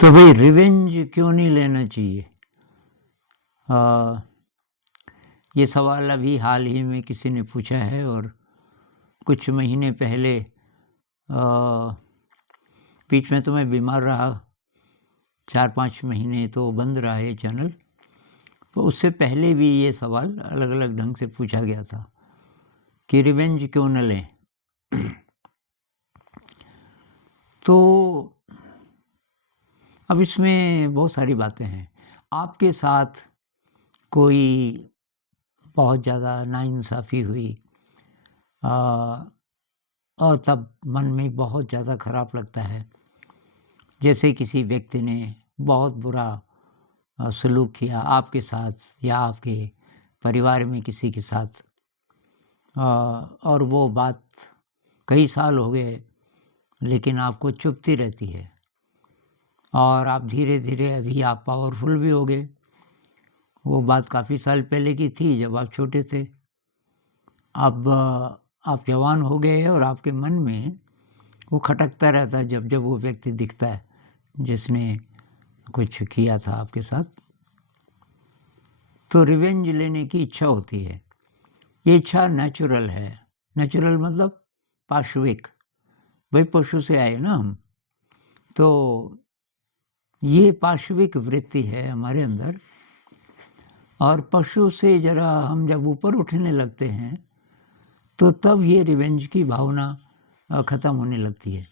तो भाई रिवेंज क्यों नहीं लेना चाहिए? आ, ये सवाल अभी हाल ही में किसी ने पूछा है और कुछ महीने पहले बीच में तो मैं बीमार रहा, 4-5 महीने तो बंद रहा ये चैनल। तो उससे पहले भी ये सवाल अलग अलग ढंग से पूछा गया था कि रिवेंज क्यों न लें। तो अब इसमें बहुत सारी बातें हैं। आपके साथ कोई बहुत ज़्यादा नाइंसाफ़ी हुई और तब मन में बहुत ज़्यादा ख़राब लगता है। जैसे किसी व्यक्ति ने बहुत बुरा सलूक किया आपके साथ या आपके परिवार में किसी के साथ, और वो बात कई साल हो गए लेकिन आपको चुभती रहती है और आप धीरे धीरे अभी आप पावरफुल भी हो गए। वो बात काफ़ी साल पहले की थी जब आप छोटे थे। अब आप जवान हो गए और आपके मन में वो खटकता रहता है जब जब वो व्यक्ति दिखता है जिसने कुछ किया था आपके साथ। तो रिवेंज लेने की इच्छा होती है। ये इच्छा नेचुरल है। नेचुरल मतलब पाशविक, भाई पशु से आए ना हम, तो ये पाशविक वृत्ति है हमारे अंदर। और पशु से जरा हम जब ऊपर उठने लगते हैं तो तब ये रिवेंज की भावना ख़त्म होने लगती है।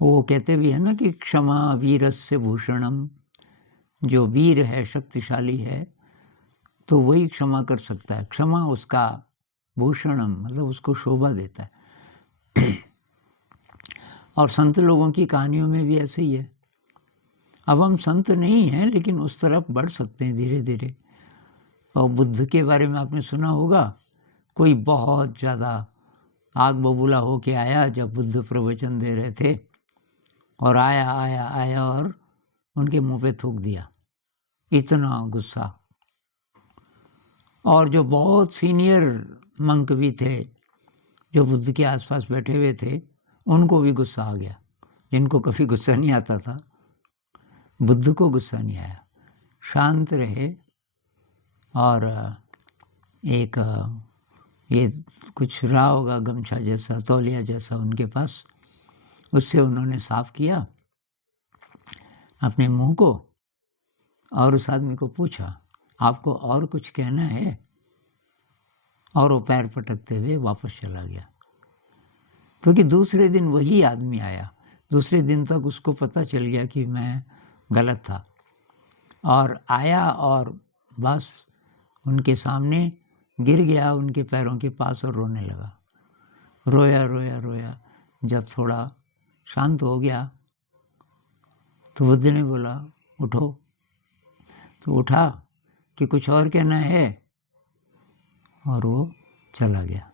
वो कहते भी है ना कि क्षमा वीरस्य भूषणम, जो वीर है शक्तिशाली है तो वही क्षमा कर सकता है। क्षमा उसका भूषणम मतलब उसको शोभा देता है। और संत लोगों की कहानियों में भी ऐसे ही है। अब हम संत नहीं हैं लेकिन उस तरफ बढ़ सकते हैं धीरे धीरे। और बुद्ध के बारे में आपने सुना होगा, कोई बहुत ज़्यादा आग बबूला हो के आया जब बुद्ध प्रवचन दे रहे थे, और आया आया आया और उनके मुंह पे थूक दिया, इतना गुस्सा। और जो बहुत सीनियर मंक भी थे जो बुद्ध के आसपास बैठे हुए थे, उनको भी गुस्सा आ गया। जिनको कभी गुस्सा नहीं आता था, बुद्ध को गुस्सा नहीं आया, शांत रहे। और एक ये कुछ रहा होगा गमछा जैसा, तौलिया जैसा उनके पास, उससे उन्होंने साफ किया अपने मुंह को और उस आदमी को पूछा आपको और कुछ कहना है, और वो पैर पटकते हुए वापस चला गया। क्योंकि दूसरे दिन वही आदमी आया, दूसरे दिन तक उसको पता चल गया कि मैं गलत था, और आया और बस उनके सामने गिर गया उनके पैरों के पास और रोने लगा। रोया रोया रोया, जब थोड़ा शांत हो गया तो बुद्ध ने बोला उठो। तो उठा कि कुछ और कहना है, और वो चला गया।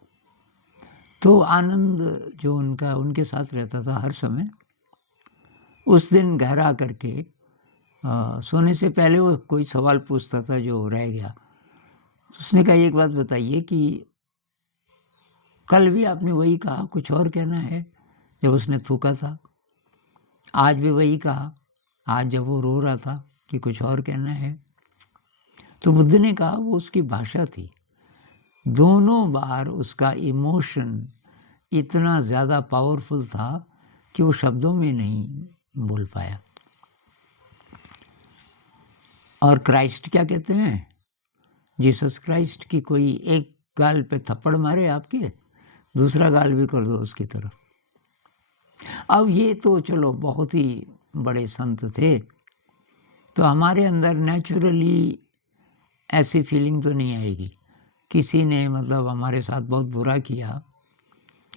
तो आनंद जो उनका उनके साथ रहता था हर समय, उस दिन गहरा करके सोने से पहले वो कोई सवाल पूछता था जो रह गया। तो उसने कहा एक बात बताइए कि कल भी आपने वही कहा कुछ और कहना है जब उसने थूका था, आज भी वही कहा आज जब वो रो रहा था कि कुछ और कहना है। तो बुद्ध ने कहा वो उसकी भाषा थी। दोनों बार उसका इमोशन इतना ज़्यादा पावरफुल था कि वो शब्दों में नहीं बोल पाया। और क्राइस्ट क्या कहते हैं, जीसस क्राइस्ट की कोई एक गाल पे थप्पड़ मारे आपके, दूसरा गाल भी कर दो उसकी तरफ। अब ये तो चलो बहुत ही बड़े संत थे, तो हमारे अंदर नेचुरली ऐसी फीलिंग तो नहीं आएगी। किसी ने मतलब हमारे साथ बहुत बुरा किया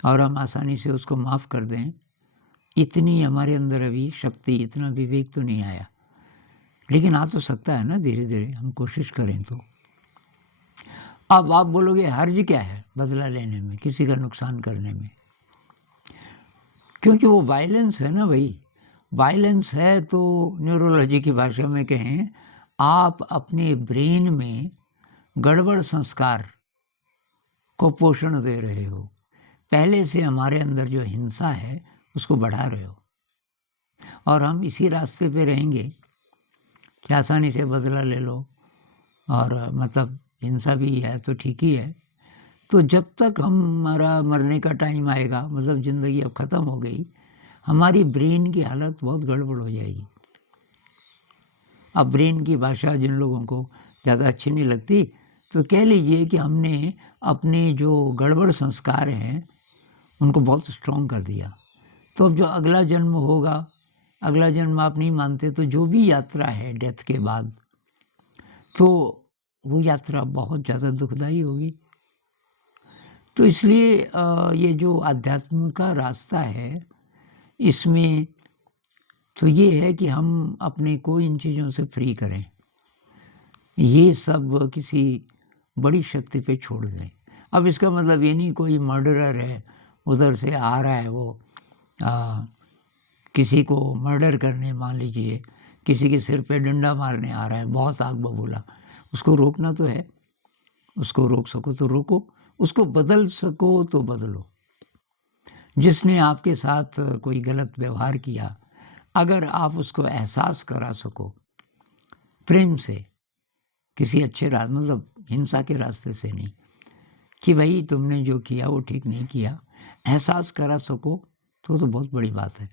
और हम आसानी से उसको माफ़ कर दें, इतनी हमारे अंदर अभी शक्ति, इतना विवेक तो नहीं आया। लेकिन आ तो सकता है ना, धीरे धीरे हम कोशिश करें तो। अब आप बोलोगे हर्ज क्या है बदला लेने में, किसी का नुकसान करने में? क्योंकि वो वायलेंस है ना भाई। वायलेंस है तो न्यूरोलॉजी की भाषा में कहें, आप अपने ब्रेन में गड़बड़ संस्कार को पोषण दे रहे हो। पहले से हमारे अंदर जो हिंसा है उसको बढ़ा रहे हो, और हम इसी रास्ते पे रहेंगे कि आसानी से बदला ले लो और मतलब हिंसा भी है तो ठीक ही है, तो जब तक हमारा मरने का टाइम आएगा, मतलब ज़िंदगी अब ख़त्म हो गई, हमारी ब्रेन की हालत बहुत गड़बड़ हो जाएगी। अब ब्रेन की भाषा जिन लोगों को ज़्यादा अच्छी नहीं लगती, तो कह लीजिए कि हमने अपने जो गड़बड़ संस्कार हैं उनको बहुत स्ट्रॉन्ग कर दिया। तो अब जो अगला जन्म होगा, अगला जन्म आप नहीं मानते, तो जो भी यात्रा है डेथ के बाद, तो वो यात्रा बहुत ज़्यादा दुखदाई होगी। तो इसलिए ये जो आध्यात्म का रास्ता है, इसमें तो ये है कि हम अपने को इन चीज़ों से फ्री करें, ये सब किसी बड़ी शक्ति पे छोड़ दें। अब इसका मतलब ये नहीं कोई मर्डरर है, उधर से आ रहा है वो किसी को मर्डर करने, मान लीजिए किसी के सिर पे डंडा मारने आ रहा है, बहुत आग बबूला, उसको रोकना तो है, उसको रोक सको तो रोको, उसको बदल सको तो बदलो। जिसने आपके साथ कोई गलत व्यवहार किया, अगर आप उसको एहसास करा सको प्रेम से, किसी अच्छे मतलब हिंसा के रास्ते से नहीं, कि भाई तुमने जो किया वो ठीक नहीं किया, एहसास करा सको तो बहुत बड़ी बात है।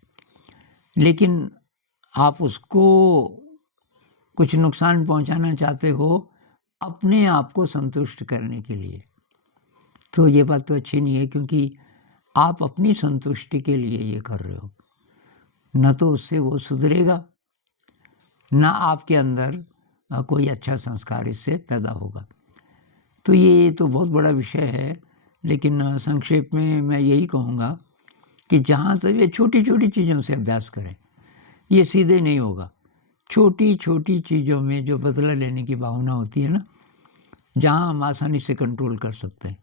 लेकिन आप उसको कुछ नुकसान पहुंचाना चाहते हो अपने आप को संतुष्ट करने के लिए, तो ये बात तो अच्छी नहीं है, क्योंकि आप अपनी संतुष्टि के लिए ये कर रहे हो। न तो उससे वो सुधरेगा, ना आपके अंदर कोई अच्छा संस्कार इससे पैदा होगा। तो ये तो बहुत बड़ा विषय है, लेकिन संक्षेप में मैं यही कहूँगा कि जहाँ तक ये छोटी छोटी चीज़ों से अभ्यास करें, ये सीधे नहीं होगा। छोटी छोटी चीज़ों में जो बदला लेने की भावना होती है ना, जहाँ हम आसानी से कंट्रोल कर सकते हैं।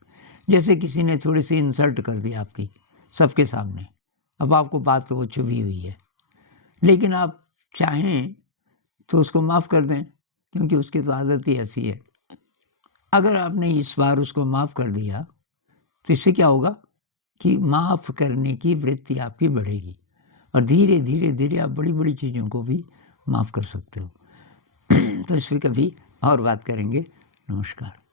जैसे किसी ने थोड़ी सी इंसल्ट कर दी आपकी सबके सामने, अब आपको बात तो वो चुभी हुई है, लेकिन आप चाहें तो उसको माफ़ कर दें, क्योंकि उसकी तो आदत ही ऐसी है। अगर आपने इस बार उसको माफ़ कर दिया, तो इससे क्या होगा कि माफ़ करने की वृत्ति आपकी बढ़ेगी और धीरे धीरे धीरे आप बड़ी बड़ी चीज़ों को भी माफ़ कर सकते हो। तो इस पर कभी और बात करेंगे। नमस्कार।